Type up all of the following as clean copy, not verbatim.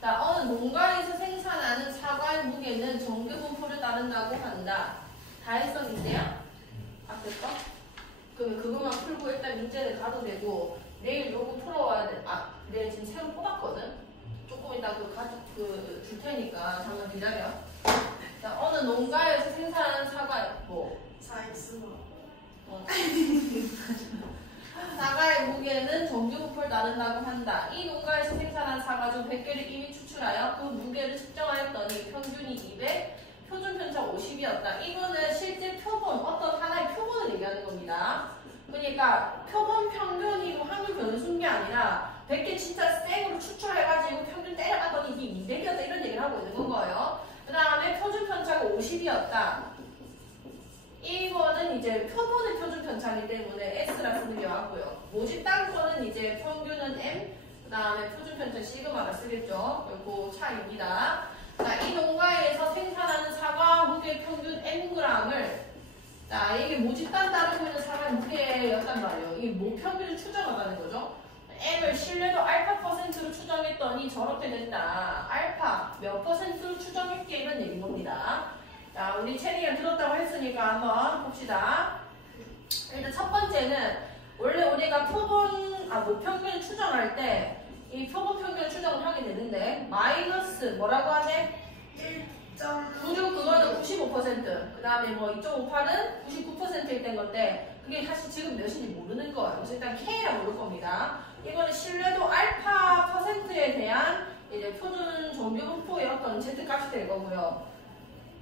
자, 어느 농가에서 생산하는 사과의 무게는 정규분포를 따른다고 한다. 다해성인데요? 앞에 거? 그러면 그것만 풀고 일단 문제를 가도 되고, 내일 요거 풀어와야 돼. 내일 지금 새로 뽑았거든? 조금 이따 줄 테니까 잠깐 기다려. 자, 어느 농가에서 생산하는 사과, 4x 사과의 무게는 정규분포를 따른다고 한다. 이 농가에서 생산한 사과 중 100개를 이미 추출하여 그 무게를 측정하였더니 평균이 200, 표준 편차 50이었다. 이거는 실제 표본, 어떤 하나의 표본을 얘기하는 겁니다. 그러니까 표본 평균이고 확률 변수인 게 아니라 100개 진짜 생으로 추출해가지고 평균 때려봤더니 이게 200이었다 이런 얘기를 하고 있는 거예요. 그 다음에 표준 편차가 50이었다. 이거는 이제 표본의 표준 편차이기 때문에 S라 쓰는 게 맞고요. 모집단 거는 이제 평균은 M, 그 다음에 표준 편차 시그마라 쓰겠죠. 그리고 차입니다. 자, 이 농가에서 생산하는 사과 무게 평균 Mg을, 자, 이게 모집단 따르고 있는 사과의 무게였단 말이에요. 이 모평균을 추정하다는 거죠. M을 신뢰도 알파 %로 추정했더니 저렇게 된다. 알파 몇 %로 추정했게 이런 얘기인 겁니다. 자, 우리 체리가 들었다고 했으니까 한번 봅시다. 일단 첫 번째는 원래 우리가 모평균을 추정할 때 이 표본 평균을 추정을 하게 되는데 마이너스 뭐라고 하네? 96 그거는 95%, 그 다음에 뭐 2.58은 99%일 땐 건데 그게 사실 지금 몇인지 모르는 거예요. 그래서 일단 K라고 부를 겁니다. 이거는 신뢰도 알파 %에 대한 이제 표준 정규분포의 어떤 Z값이 될 거고요.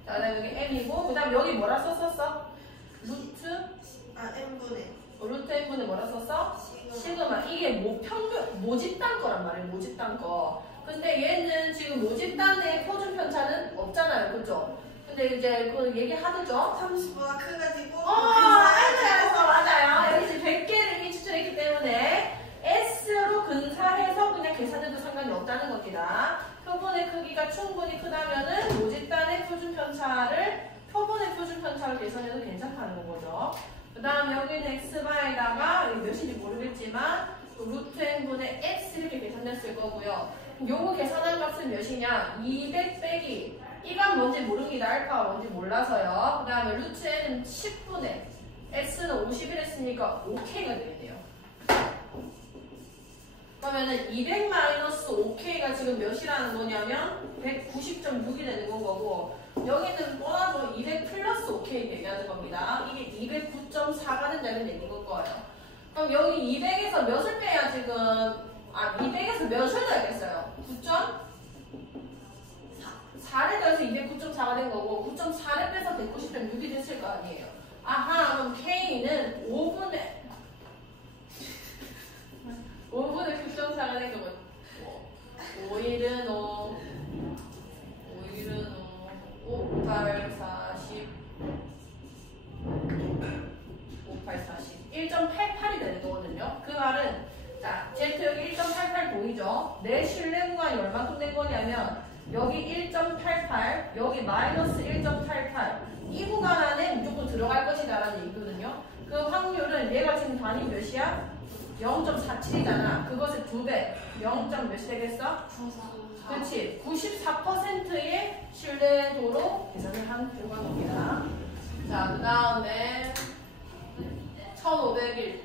자, 그 다음에 여기 M이고, 그 다음 여기 뭐라 썼었어? 루트? N분의 루트 N분의 뭐라 썼어? 시그마. 이게 모집단 거란 말이에요, 모집단 거. 근데 얘는 지금 모집단의 표준 편차는 없잖아요, 그죠? 근데 이제 그 얘기하죠? 30보다 크가지고 맞아요. 여기 지금 100개를 이미 추출했기 때문에 S로 근사해서 그냥 계산해도 상관이 없다는 겁니다. 표본의 크기가 충분히 크다면은 모집단의 표준 편차를 표본의 표준 편차를 계산해도 괜찮다는 거죠. 그 다음에 여기는 x바에다가 몇인지 모르겠지만 루트 n분의 x 이렇게 계산됐을 거고요. 요거 계산한 값은 몇이냐? 200 빼기 이건 뭔지 모릅니다. 알파가 뭔지 몰라서요. 그 다음에 루트 n은 10분의 x는 50을 했으니까 5k가 되겠네요. 그러면은 200 5k가 지금 몇이라는 거냐면 190.6이 되는 건 거고, 여기는 뻔하죠. 200 플러스 5k 얘기하는 겁니다. 이게 209.4가 된다는 얘기인 걸 거예요. 그럼 여기 200에서 몇을 빼야 지금 200에서 몇을 넣어야겠어요? 9.4를 더해서 209.4가 된 거고 9.4를 빼서 190.6이 됐을 거 아니에요. 아하, 그럼 K는 5분의 9.4가 된 거고 5일은 5, 8, 40 1.88이 되는 거거든요. 그 말은 자, Z 여기 1.88 보이죠? 내 신뢰 구간이 얼마큼 된 거냐면 여기 1.88, 여기 마이너스 1.88 이 구간 안에 무조건 들어갈 것이다 라는 얘기거든요. 그 확률은 얘가 지금 단위 몇이야? 0.47이잖아. 그것의 2배 0. 몇이 되겠어? 94. 그렇지. 94%의 신뢰도로 계산을 한 결과입니다. 자, 그 다음에 1500일.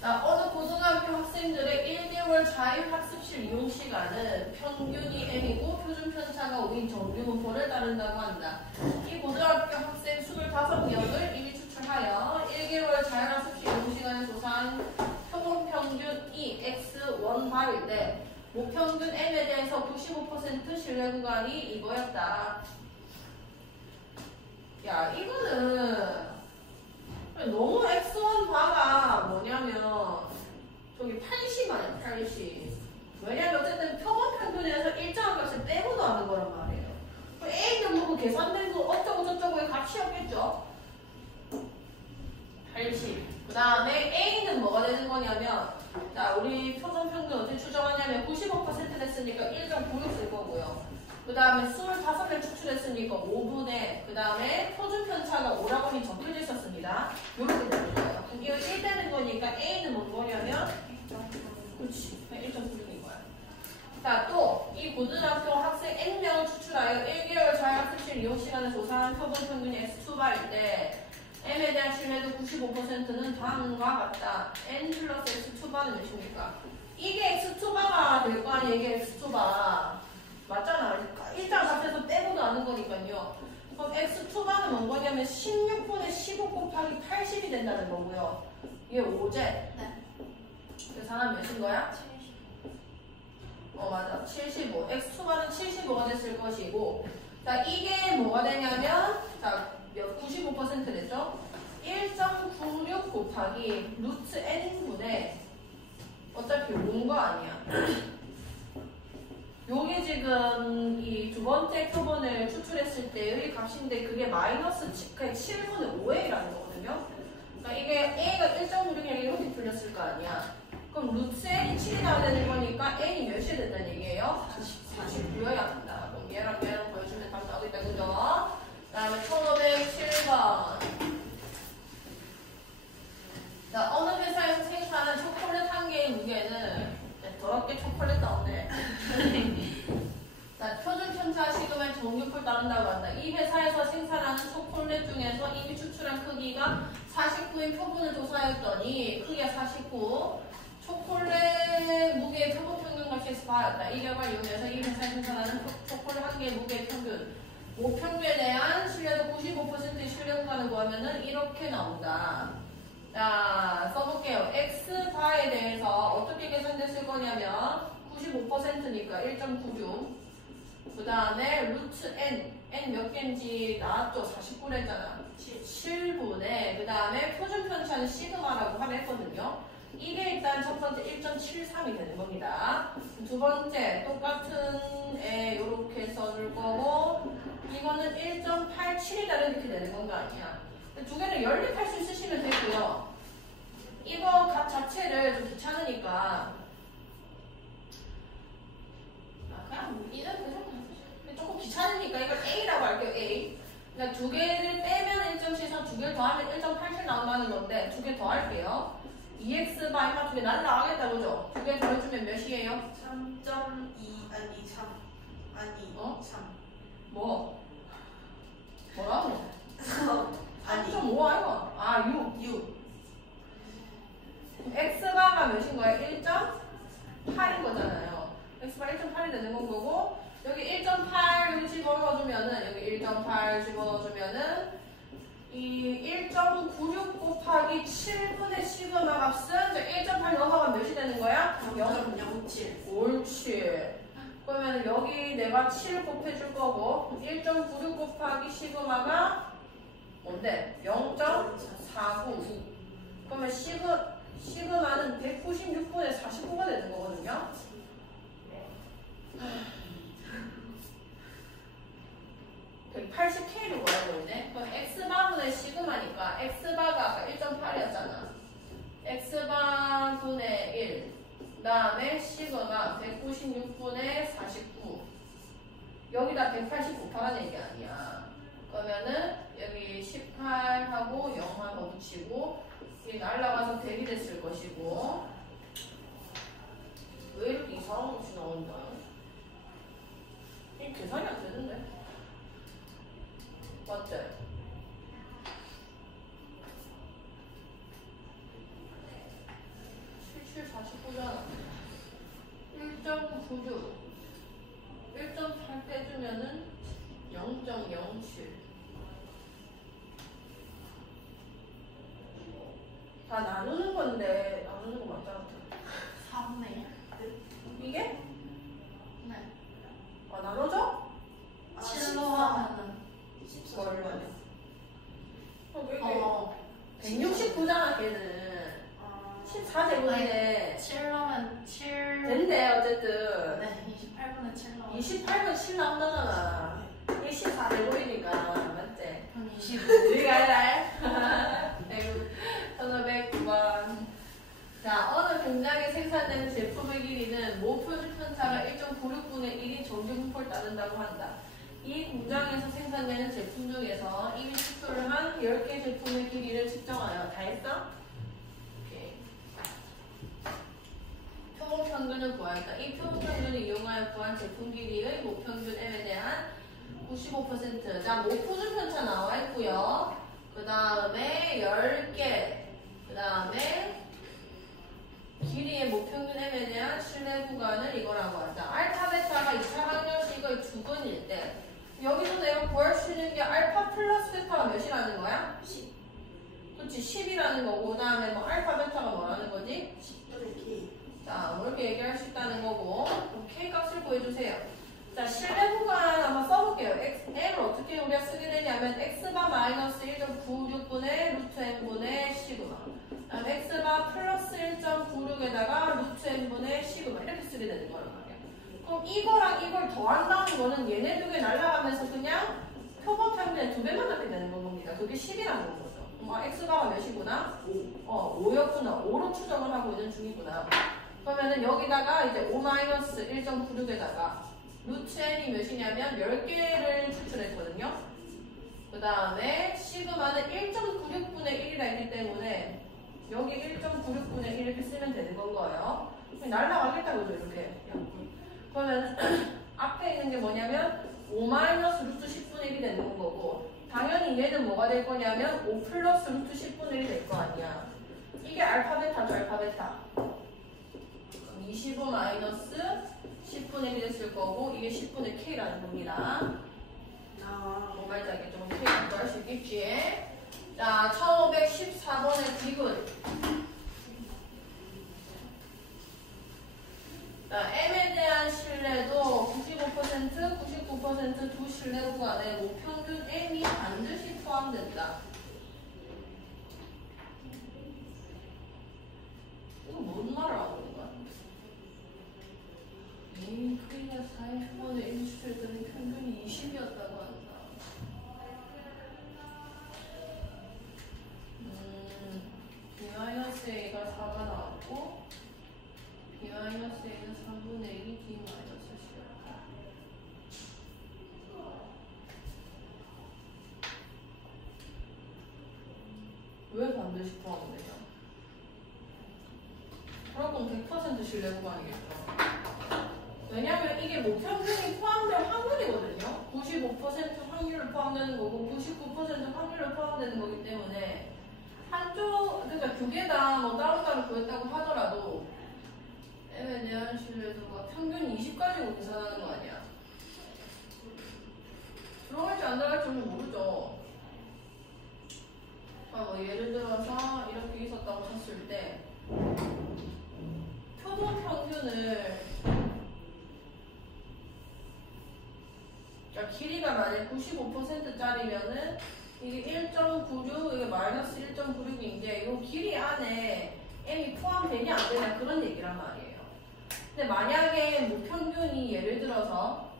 자, 어느 고등학교 학생들의 1개월 자율학습실 이용 시간은 평균이 M이고 표준 편차가 5인 정규분포를 따른다고 한다. 이 고등학교 학생 25명을 이미 추출하여 1개월 자율학습실 이용 시간을 조사한 표본 평균이 X1바일 때 모평균 M에 대해서 95% 신뢰 구간이 이거였다. 야, 이거는 너무 X1 바가 뭐냐면 저기 80 아니야, 80. 왜냐면 어쨌든 표본 평균에서 일정한 값을 빼고 나오는 거란 말이에요. A는 뭐고 계산된 거 어쩌고 저쩌고의 값이었겠죠? 80. 그 다음에 A는 뭐가 되는 거냐면, 자, 우리 표본 평균 어떻게 추정하냐면 95% 됐으니까 1.96 쓸 거고요. 그 다음에 25명 추출했으니까 5분의, 그 다음에 표준 편차가 5라고 적혀져 있었습니다. 이렇게 되는 거예요. 이거 1 되는 거니까 A는 뭐냐면, 그렇지, 1.96. 자, 또 이 고등학교 학생 N명을 추출하여 1개월 자율학습실 이용 시간을 조사한 표본 평균이 X2바일 때 M에 대한 신뢰도 95%는 다음과 같다. N 플러스 X2바는 몇입니까? 이게 X2바가 될 거 아니에요. 이게 X2바. 맞잖아. 일단 값에서 빼고도 아는 거니까요. 그럼 X2바는 뭔 거냐면 16분의 15 곱하기 80이 된다는 거고요. 이게 5제. 네. 계산하면 몇인 거야? 맞아. 75. X2바는 75가 됐을 것이고, 자, 이게 뭐가 되냐면, 자, 95%랬죠? 1.96 곱하기 루트 n분의 어차피 5인 거 아니야. 요게 지금 이 두 번째 표본을 추출했을 때의 값인데 그게 마이너스 7분의 5a라는 거거든요. 그러니까 이게 a가 1.96이니까 이렇게 풀렸을 거 아니야. 그럼 루트 n이 7이 나와야 되는 거니까 n이 몇이 된다는 얘기예요? 49여야 한다. 그럼 얘랑 보여주면 답 나오겠다. 그죠? 그 다음에 1507번. 자, 어느 회사에서 생산한 초콜릿 한 개의 무게는 더럽게 초콜릿 나오네. 자, 표준 편차 시금의 정육을 따른다고 한다. 이 회사에서 생산하는 초콜릿 중에서 이미 추출한 크기가 49인 표본을 조사했더니 크기가 49. 초콜릿 무게의 표본 평균 값이 X2였다. 이 결과를 이용해서 이 회사에 생산하는 초콜릿 한 개의 무게의 평균, 모평균에 대한 신뢰도 95%의 신뢰 공간을 구하면은 이렇게 나온다. 자, 써볼게요. X바에 대해서 어떻게 계산됐을 거냐면 95%니까 1.96. 그 다음에 루트 n 몇 개인지 나왔죠? 49랬잖아. 7분의 그 다음에 표준 편차는 시그마라고 하려 했거든요. 이게 일단 첫 번째 1.73이 되는 겁니다. 두 번째 똑같은 애 요렇게 써줄 거고, 이거는 1.87이다 이렇게 되는 건 거 아니야. 두 개를 연립할 수 있으시면 되고요. 이거 값 자체를 좀 귀찮으니까 그냥 이런 조금 귀찮으니까 이걸 A라고 할게요. A. 그러니까 두 개를 빼면 1.73, 두 개를 더하면 1.87 나온다는 건데 두 개 더할게요. 2x 바이마 두 개 날라가겠다 그죠? 두 개 더해주면 몇이에요? 3.2 아니 3 아니 3 뭐라고? 아니 3.5 아이가? 아 6 x바가 몇인 거예요? 1.8인 거잖아요. x바 1.8이 되는 건 거고, 여기 1.8 여기 집어넣어주면은 여기 1.8 집어넣어주면은 이 1.96 곱하기 7분의 시그마 값은 1.8 넘어가면 몇이 되는 거야? 0.07 옳지. 그러면 여기 내가 7 곱해줄 거고 1.96 곱하기 시그마가 뭔데? 0.49. 그러면 시그마는 196분의 49가 되는 거거든요. 180K를 구하고 있네. 그럼 X바분의 시그마니까 X바가 아까 1.8이었잖아. X바분의 1. 그 다음에 시그마 196분의 49. 여기다 180 곱하라는 얘기 아니야. 그러면은 여기 18하고 0만 더 붙이고 이게 날라가서 100이 됐을 것이고. 왜 이렇게 이상한 것이 나온다? 이 계산이 안 되는데? 맞지? 7749잖아. 1.96 1.8 빼주면은 0.07. 다 나누는 건데 나누는 거 맞잖아. 3네. 이게? 네. 아 나눠져? 7로 하면은 얼마냐? 왜 이게 169잖아 걔는. 14제곱이네. 7로면 7. 된대 어쨌든. 네, 28분의 7로. 28분 7 나온다잖아. 이게 14제곱이니까 맞지? 그럼 25. 여기가 아니라 1509번. 자, 어느 공장에 생산되는 제품의 길이는 모표준 편차가 1.96분의 1인 정규 분포를 따른다고 한다. 이 공장에서 생산되는 제품 중에서 이미 추출을 한 10개 제품의 길이를 측정하여. 다 했어? 오케이. 표본 평균 평균을 구하였다. 이 표본 평균을 이용하여 구한 제품 길이의 모평균 M에 대한 95%. 자, 모표준 편차 나와 있고요. 그 다음에 10개. 그 다음에 길이의 모평균 M에 대한 신뢰 구간을 이거라고 하자. 알파, 베타가 2차 항량식의 주근일 때 여기서 내가 구할 수 있는 게 알파 플러스 베타가 몇이라는 거야? 10. 그렇지, 10이라는 거고, 그 다음에 뭐 알파, 베타가 뭐라는 거지? 10분의 자, 뭐 이렇게 얘기할 수 있다는 거고, 그럼 K 값을 구해주세요. 자, 신뢰 구간 한번 써볼게요. M을 어떻게 우리가 쓰게 되냐면, X바 마이너스 1.96분의 루트 N분의 시그마. 그 다음에 X바 플러스 1.96에다가 루트 N분의 시그마. 이렇게 쓰게 되는 거란 말이야. 그럼 이거랑 이걸 더한다는 거는 얘네 두 개 날라가면서 그냥 표본 평균의 2배만 갖게 되는 겁니다. 그게 10이라는 거죠. X바가 몇이구나? 5였구나. 5로 추정을 하고 있는 중이구나. 그러면은 여기다가 이제 5-1.96에다가 루트 n이 몇이냐면 10개를 추출했거든요. 그 다음에 시그마는 1.96분의 1이라 했기 때문에 여기 1.96분의 1 이렇게 쓰면 되는 건 거예요. 날라가겠다 그죠, 이렇게. 그러면 앞에 있는 게 뭐냐면 5 마이너스 루트 10분의 1이 되는 거고, 당연히 얘는 뭐가 될 거냐면 5 플러스 루트 10분의 1이 될 거 아니야. 이게 알파 베타죠, 알파 베타. 25 마이너스 10분의 1이 됐을 거고, 이게 10분의 K라는 겁니다. 뭔 말인지 알겠죠? K 공부할 수 있겠지? 자, 1514번의 디귿. 자, M에 대한 신뢰도 95%, 99% 두 신뢰 구간에 모평균 M이 반드시 포함된다. 이거 뭔 말을 하고 있는 거야? 이 크기가 4의 1번에 1 추출했더니 평균이 20이었다고 한다. B-A가 4가 나왔고, B-A는 3분의 1이 D-C였다. 왜 반드시 포함되냐? 그럼 100% 신뢰 구간이겠죠. 왜냐면 이게 모평균이 포함될 확률이거든요. 95% 확률을 포함되는 거고 99% 확률을 포함되는 거기 때문에 한쪽, 그러니까 두 개 다 뭐 따로따로 구했다고 하더라도 M에 대한 신뢰도가 평균 20까지 계산하는 거 아니야. 들어갈지 안 들어갈지 우리 모르죠. 뭐 예를 들어서 이렇게 있었다고 쳤을 때 표본 평균을, 그러니까 길이가 만약 95%짜리면은 이게 1.96, 이게 마이너스 1.96인데 이 길이 안에 M이 포함되냐 안 되냐 그런 얘기란 말이에요. 근데 만약에 모평균이 예를 들어서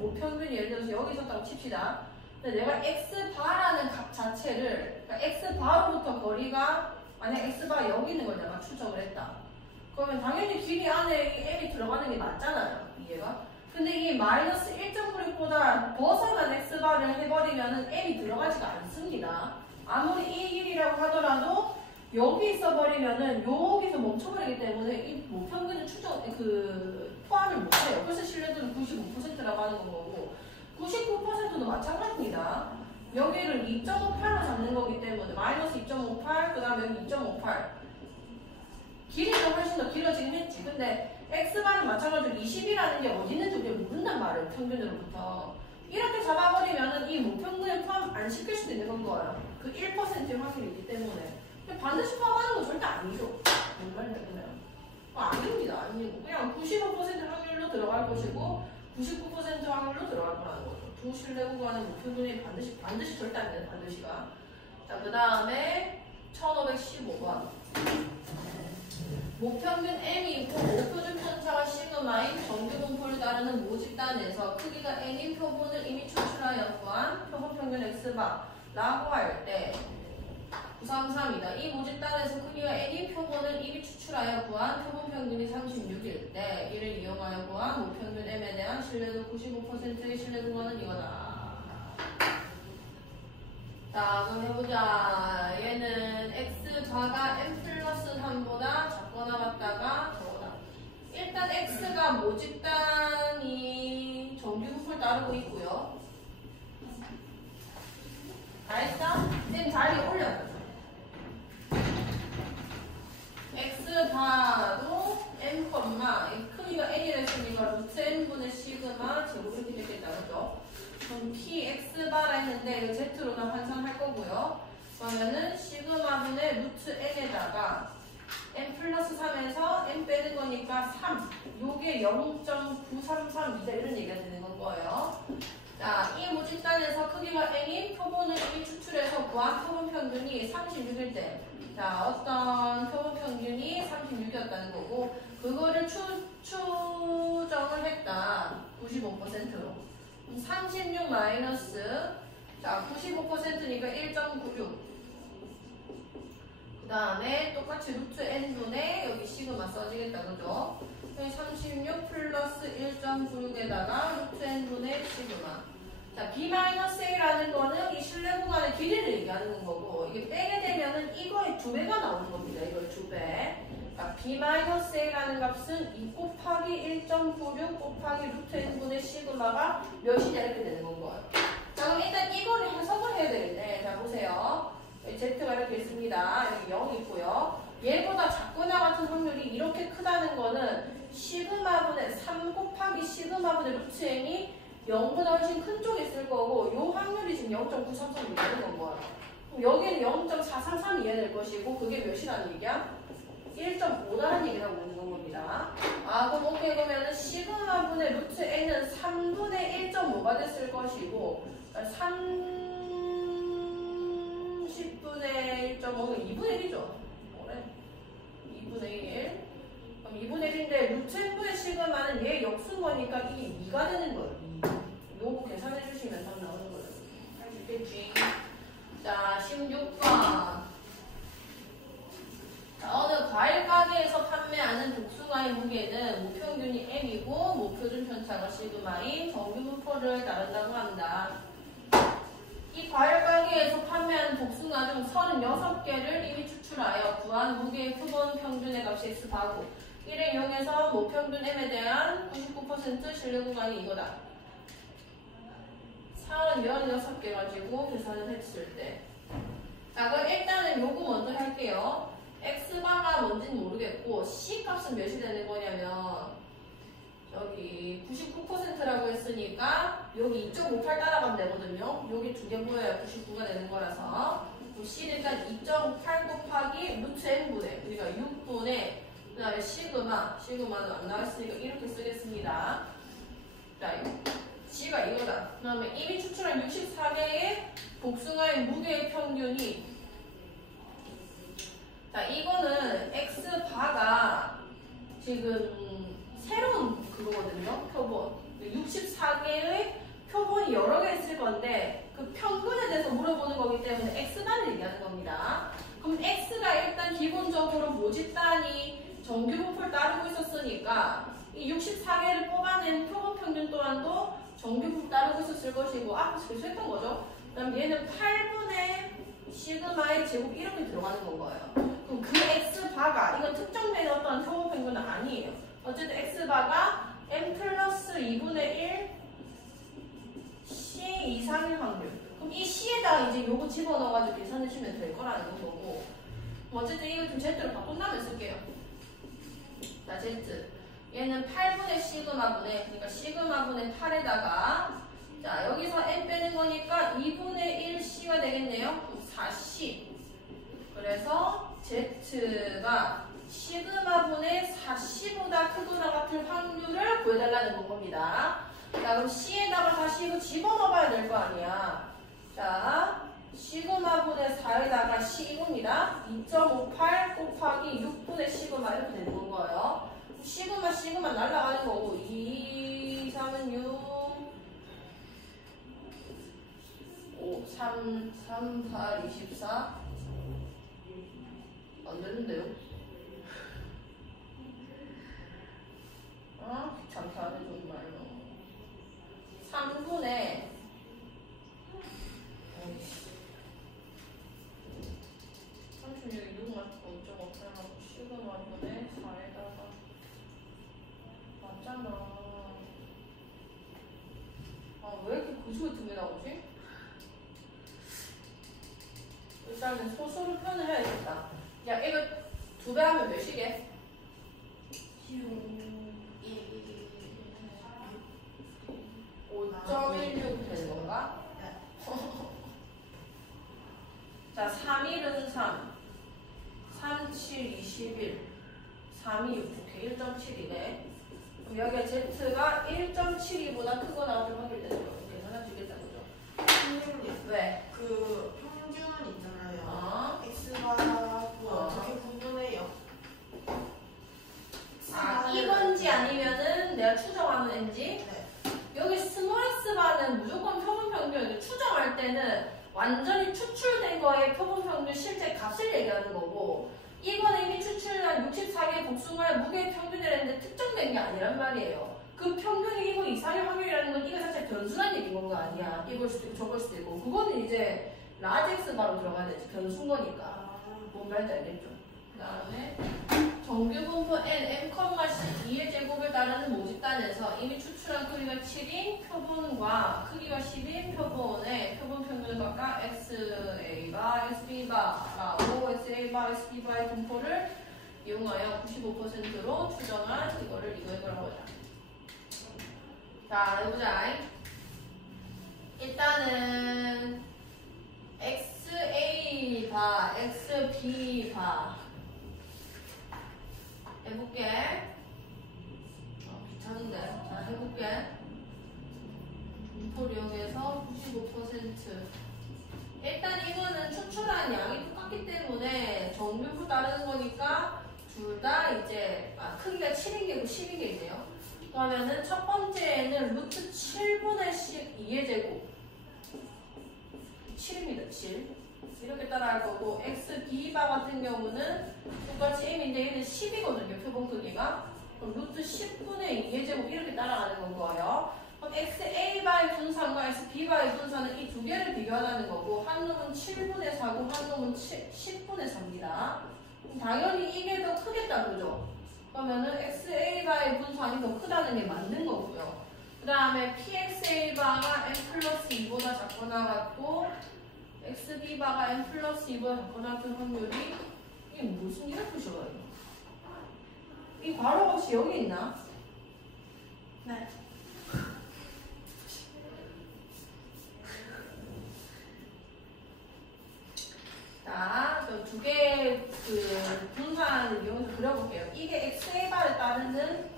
여기 있었다고 칩시다. 근데 내가 X바라는 값 자체를, 그러니까 X바로부터 거리가 만약 X바가 여기 있는 걸 내가 추정을 했다. 그러면 당연히 길이 안에 이 M이 들어가는 게 맞잖아요. 이해가? 근데 이 마이너스 1.96보다 벗어난 X바를 해버리면은 M이 들어가지가 않습니다. 아무리 이 길이라고 하더라도 여기 있어버리면은 여기서 멈춰버리기 때문에 이 모평균을 포함을 못해요. 그래서 신뢰도는 95%라고 하는 거고 99%도 마찬가지입니다. 여기를 2.58로 잡는 거기 때문에 마이너스 2.58, 그 다음에 여기 2.58 길이는 훨씬 더 길어지긴 했지. 근데 X바는 마찬가지로 20이라는 게 어디 있는지 우리가 모른단 말이에요. 평균으로부터. 이렇게 잡아버리면은 이 모평균에 포함 안 시킬 수도 있는 건 거예요. 그 1%의 확률이 있기 때문에. 근데 반드시 포함하는 건 절대 아니죠. 뭔 말인지 알겠나요? 아닙니다. 아니고 그냥 95% 확률로 들어갈 것이고 99% 확률로 들어갈 거라는 거죠. 두 신뢰 구간의 모평균이 반드시 절대 안 돼요. 반드시가. 자, 그 다음에 1515번. 모평균 M이고 모표준 편차가 시그마인 정규 분포를 따르는 모집단에서 크기가 N인 표본을 이미 추출하여 구한 표본 평균 X바라고 할 때 933이다. 이 모집단에서 크기가 N인 표본을 이미 추출하여 구한 표본 평균이 36일 때 이를 이용하여 구한 모평균 M에 대한 신뢰도 95%의 신뢰 구간은 이거다. 자, 그럼 해보자. 얘는 X바가 N 플러스 3보다 작거나 같다가 적어다. 일단 여기가 모집단이 정규분포를 따르고 있고요. 알았어? 쌤 자리 올려. x 바로 n 콤마 크기가 n이랬으니까 루트 n분의 시그마 제곱 이렇게 되겠다. 그죠? 그럼 p x 바라 했는데 이거 z로나 환산할 거고요. 그러면은 시그마분의 루트 n에다가 n 플러스 3에서 n 빼는 거니까 3. 요게 0.9332다 이런 얘기가 되는 건 거예요. 자, 이 모집단에서 크기가 n인 표본을 이미 추출해서 구한 표본 평균이 36일 때. 자, 어떤 표본 평균이 36이었다는 거고, 그거를 추정을 했다. 95%로. 36 마이너스, 자, 95%니까 1.96. 그 다음에 똑같이 루트 n분의 여기 시그마 써지겠다. 그죠? 36 플러스 1.96에다가 루트 n분의 시그마. 자, b-a라는 거는 이 실내 구간의 길이를 얘기하는 거고, 이게 빼게 되면은 이거의 2배가 나오는 겁니다. 이걸 2배. 자, b-a라는 값은 2 곱하기 1.96 곱하기 루트 n분의 시그마가 몇이냐 이렇게 되는 건 거예요. 자, 그럼 일단 이거를 해석을 해야 되겠네. 자, 보세요. z가 이렇게 있습니다. 여기 0 있고요. 얘보다 작거나 같은 확률이 이렇게 크다는 거는 시그마분의 3 곱하기 시그마분의 루트 n이 0보다 훨씬 큰 쪽에 있을 거고, 요 확률이 지금 0.933 이하는 건 거예요. 그럼 여기는 0.433 이하될 것이고, 그게 몇이라는 얘기야? 1.5라는 얘기를 하고 있는 겁니다. 아, 그럼 오케이. 그러면은 시그마분의 루트 n은 3분의 1.5가 됐을 것이고, 30분의 1.5는 2분의 1이죠. 그래. 2분의 1. 그럼 2분의 1인데 루트 n분의 시그마는 얘 역수인 거니까 이게 2가 되는 거예요. 2. 요거 계산해 주시면 답 나오는 거예요. 할 수 있겠지. 자, 16번. 자, 어느 과일 가게에서 판매하는 복숭아의 무게는 무평균이 m이고 무표준 편차가 시그마인 정규분포를 따른다고 한다. 이 과일 가게에서 판매하는 복숭아 중 36개를 이미 추출하여 구한 무게의 표본 평균의 값이 x바고 이를 이용해서 모평균 m에 대한 99% 신뢰 구간이 이거다. 36개 가지고 계산을 했을 때. 자, 그럼 일단은 요거 먼저 할게요. x바가 뭔지는 모르겠고 c 값은 몇이 되는 거냐면 여기 99%라고 했으니까 여기 2.58 따라가면 되거든요. 여기 두 개 보여야 99가 되는 거라서 c는 일단 2.8 곱하기 루트 n분의 우리가 6분의 그 다음에 시그마는 안 나왔으니까 이렇게 쓰겠습니다. 자, c가 이거다. 그 다음에 이미 추출한 64개의 복숭아의 무게의 평균이 자, 이거는 x바가 지금 새로운 그거거든요. 표본. 64개의 표본이 여러 개 있을 건데 그 평균에 대해서 물어보는 거기 때문에 x단을 얘기하는 겁니다. 그럼 x가 일단 기본적으로 모집단이 정규분포를 따르고 있었으니까 이 64개를 뽑아낸 표본 평균 또한도 정규분포를 따르고 있었을 것이고 앞에서 계속 했던 거죠. 그다음 얘는 8분의 시그마의 제곱 이렇게 들어가는 건 거예요. 그럼 그 x바가 이건 특정된 어떤 표본 평균은 아니에요. 어쨌든 x바가 m 플러스 2분의 1 c 이상일 확률. 그럼 이 c에다가 이제 요거 집어넣어가지고 계산해주면 될 거라는 거고. 어쨌든 이거 좀 z로 바꾼다면 쓸게요. 자, z. 얘는 8분의 시그마분의, 그러니까 시그마분의 8에다가 자, 여기서 n 빼는 거니까 2분의 1c가 되겠네요. 4c. 그래서 z가 시그마분의 4c보다 크거나 같은 확률을 구해달라는 겁니다. 자, 그럼 c에다가 다시 이거 집어넣어봐야 될 거 아니야. 자, 시그마분의 4에다가 c 이겁니다. 2.58 곱하기 6분의 시그마 이렇게 되는 거예요. 시그마 날라가는 거고 2, 3은 6 5, 3, 8, 24 안 되는데요? 귀찮게 하네 정말로. 3분의 36이 6만큼 5.5 시그마분의 4에다가 맞잖아. 그렇구나. 아, 왜 이렇게 고수 같은 게 나오지? 일단은 소수로 표현을 해야겠다. 야, 이거 2배 하면 몇이게? 5.16 되는 건가? 자, 3일은 3, 3, 7, 21, 3, 2, 6, 오케이, 1.7이네. 그럼 여기에 Z가 1.72보다 크거나 좀 확인되는 거 계산할 수 있겠다, 그죠? 선생님, 왜? 그 평균 있잖아요. 어? x가 어떻게 구분해요? 아, 이건지 아니면은 내가 추정하는 N지? 네. 여기 스몰 x바는 무조건 표본 평균, 추정할 때는 완전히 추출된 거에 표본 평균 실제 값을 얘기하는 거고, 이거는 이미 추출한 64개 복숭아의 무게 평균이라는데 특정된 게 아니란 말이에요. 그 평균이 이거 이상의 확률이라는 건 이거 자체 변수란 얘기인 거 아니야. 이걸 수도 있고 저걸 수도 있고. 그거는 이제 라지 x바로 들어가야 되지. 변수인 거니까. 뭔 말인지 알겠죠? 그 다음에 정규분포 n, m,2의 제곱을 따르는 모집단에서 이미 추출한 크기가 7인 표본과 크기가 10인 표본의 표본 평균을 각각 XA바, XB바라고 XA바, XB바의 분포를 이용하여 95%로 추정한 이거라고 하자. 자, 해보자. 일단은 XA바, XB바 해볼게. 귀찮은데. 자, 해볼게. 분포를 이용해서 95%. 일단 이거는 추출한 양이 똑같기 때문에 정규로 따르는 거니까 둘 다 이제 크기가 7인 게고 10인 게 있네요. 그러면은 첫 번째에는 루트 7분의 12의 제곱. 7입니다, 7. 이렇게 따라할 거고, XB바 같은 경우는 똑같이 M인데 얘는 10이거든요, 표본 크기가. 그럼 루트 10분의 2의 제곱 이렇게 따라가는 거예요. 그럼 XA바의 분산과 XB바의 분산은 이 두 개를 비교하는 거고, 한 놈은 7분의 4고, 한 놈은 10분의 4입니다. 당연히 이게 더 크겠다, 그죠? 그러면은 XA바의 분산이 더 크다는 게 맞는 거고요. 그 다음에 PXA바가 M 플러스 2보다 작거나 같고, XB바가 M 플러스 2보다 작거나 같은 확률이, 이게 무슨 이런 표시가 있나? 이 괄호 혹시 여기 있나? 네. 자, 저 두 개의 그 분산을 이용해서 그려볼게요. 이게 XA바를 따르는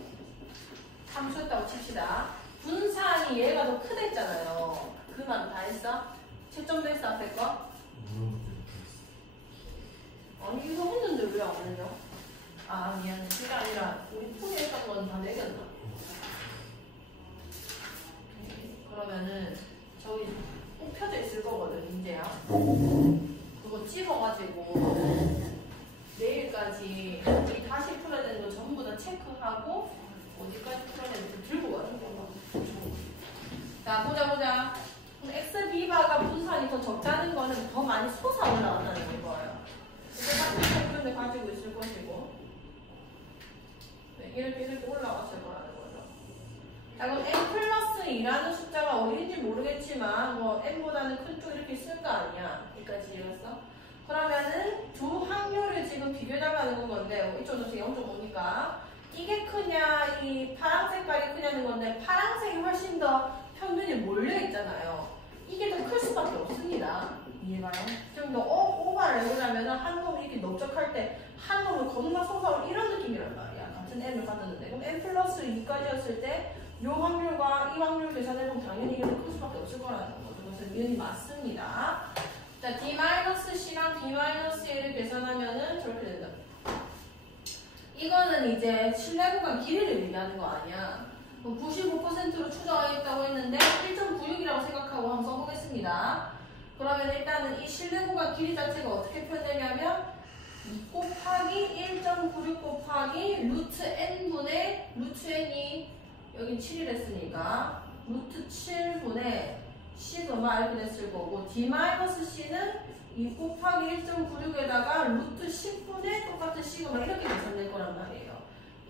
함수였다고 칩시다. 분산이 얘가 더 크다 했잖아요. 그 말 다 했어? 채점도 했어, 앞에 거? 아니, 이거 했는데 왜 안 했냐? 아, 미안해. 그게 아니라, 우리 통일했던 건 다 내겼나? 그러면은, 저기 꼭 펴져 있을 거거든, 인제야. 그거 찍어가지고, 내일까지 우리 다시 풀어야 되는 거 전부 다 체크하고, 어디까지 풀어야 되는지 들고 와줘. 자, 보자. XB바가 분산이 더 적다는 거는 더 많이 솟아 올라간다는 거예요. 이게 같은 가지고 있을 것이고, 네, 이렇게 올라갔을 거라는 거죠. 자, 그럼 n 플러스 2라는 숫자가 어디인지 모르겠지만, 뭐 n보다는 큰 쪽 이렇게 쓸 거 아니야. 여기까지 이해했어? 그러면은 두 확률을 지금 비교해달라는 건데, 이쪽 녀석 0.5니까 이게 크냐, 이 파란 색깔이 크냐는 건데, 파란색이 훨씬 더 평균이 몰려있잖아요. 이게 더 클 수밖에 없습니다. 이해가요? 좀 더 오바를 해보자면 한 놈이 이렇게 넓적할 때 한 놈을 겁나 솟아올 이런 느낌이란 말이야. 같은 n을 받았는데. 그럼 n 플러스 2까지였을 때 이 확률과 이 확률 계산해보면 당연히 이게 더 클 수밖에 없을 거라는 거죠. 그래서 이은이 맞습니다. 자, D-C랑 B-A를 계산하면은 저렇게 된다. 이거는 이제 신뢰 구간 길이를 얘기하는 거 아니야. 95%로 추정하겠다고 했는데 1.96이라고 생각하고 한번 써보겠습니다. 그러면 일단은 이 신뢰 구간 길이 자체가 어떻게 표현되냐면 2 곱하기 1.96 곱하기 루트 n분의 루트 n이 여긴 7이 됐으니까 루트 7분의 시그마 이렇게 됐을 거고 D-C는 2 곱하기 1.96에다가 루트 10분의 똑같은 시그마 이렇게 계산될 거란 말이에요.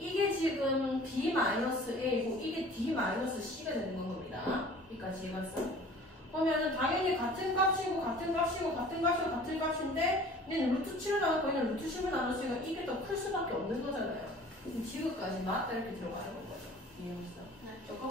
이게 지금 D-A이고 이게 D-C가 되는 겁니다. 여기까지 해봤어. 그러면은 당연히 같은 값이고 같은 값이고 같은 값이고 같은 값인데 얘는 루트 7을 나왔고 얘는 루트 10을 나눴으니까 이게 더 클 수밖에 없는 거잖아요. 지금까지 맞다 이렇게 들어가는 거죠. 이해했어? 네. 조금